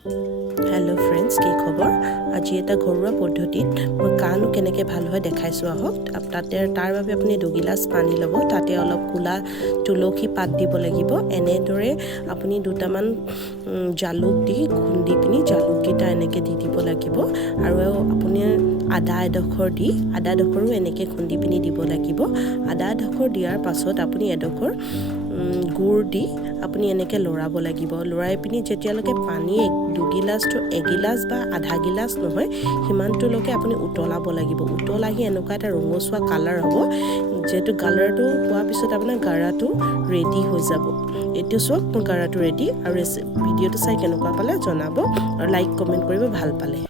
hello friends কি খবৰ আজি এটা ঘৰুৱা পদ্ধতিত মই কালো কেনেকৈ ভাল হয় দেখাইছো আহক তাৰ বাবে আপুনি 2 গিলাস পানী ল'ব তাতে অলপ কুলা তুলসী পাত দিব লাগিব এনেদৰে আপুনি দুটামান জালুক দি খুন্দি পিনি জালুক কিটা এনেকৈ দি দিব লাগিব আৰু আপুনি আদা এডখৰো এনেকৈ খুন্দি পিনি দিব লাগিব আদা এডখৰ দিয়াৰ পাছত আপুনি এডখৰ গুড় দি আপুনি এনেকৈ লৰাব লাগিব লৰাই পিনি যেতিয়ালৈকে পানী 2 গিলাস তো 1 গিলাস বা আধা গিলাস নহয় হিমানটোলৈকে আপুনি উতলাব লাগিব উতলাহি এনেকুৱা এটা ৰঙচুৱা কালাৰ হ'ব যেটো কালাৰটো পোৱাৰ পিছত আপোনাৰ গাৰাটো ৰেডি হৈ যাব এটো সব গাৰাটো ৰেডি আৰু ভিডিওটো চাই কেনেকুৱা পালে জনাব আৰু লাইক কমেন্ট কৰিব ভাল পালে